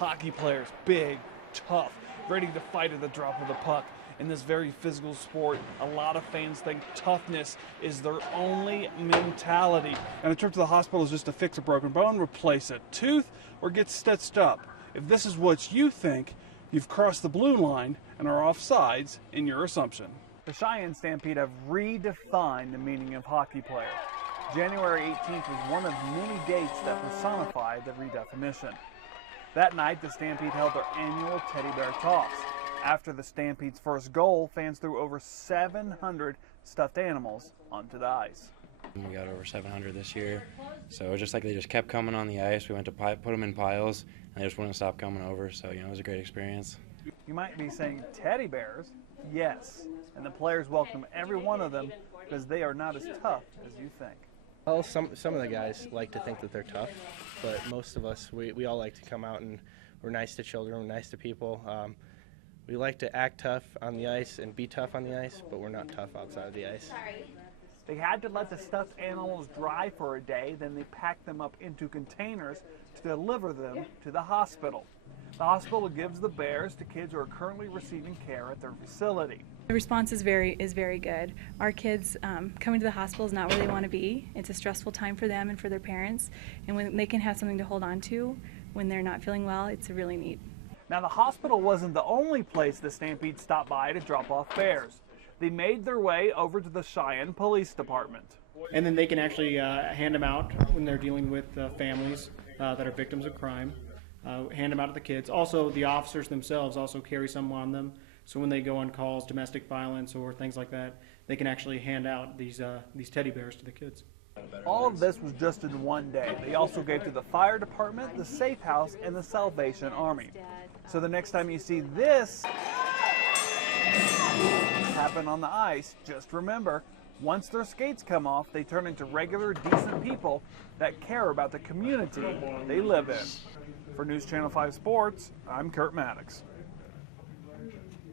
Hockey players, big, tough, ready to fight at the drop of the puck. In this very physical sport, a lot of fans think toughness is their only mentality. And a trip to the hospital is just to fix a broken bone, replace a tooth, or get stitched up. If this is what you think, you've crossed the blue line and are off sides in your assumption. The Cheyenne Stampede have redefined the meaning of hockey player. January 18th was one of many dates that personified the redefinition. That night, the Stampede held their annual teddy bear toss. After the Stampede's first goal, fans threw over 700 stuffed animals onto the ice. We got over 700 this year, so it was just like they just kept coming on the ice. We went to put them in piles, and they just wouldn't stop coming over, so it was a great experience. You might be saying teddy bears, yes, and the players welcome every one of them because they are not as tough as you think. Well, some of the guys like to think that they're tough, but most of us, we all like to come out and we're nice to children, we're nice to people. We like to act tough on the ice and be tough on the ice, but we're not tough outside of the ice. They had to let the stuffed animals dry for a day, then they packed them up into containers to deliver them to the hospital. The hospital gives the bears to kids who are currently receiving care at their facility. The response is very good. Our kids coming to the hospital is not where they want to be. It's a stressful time for them and for their parents, and when they can have something to hold on to when they're not feeling well, it's really neat. Now, the hospital wasn't the only place the Stampede stopped by to drop off bears. They made their way over to the Cheyenne Police Department. And then they can actually hand them out when they're dealing with families that are victims of crime. Hand them out to the kids. Also, the officers themselves also carry some on them. So when they go on calls, domestic violence or things like that, they can actually hand out these teddy bears to the kids. All of this was just in one day. They also gave to the fire department, the safe house, and the Salvation Army. So the next time you see this happen on the ice, just remember, once their skates come off, they turn into regular, decent people that care about the community they live in. For News Channel 5 Sports, I'm Kurt Maddox.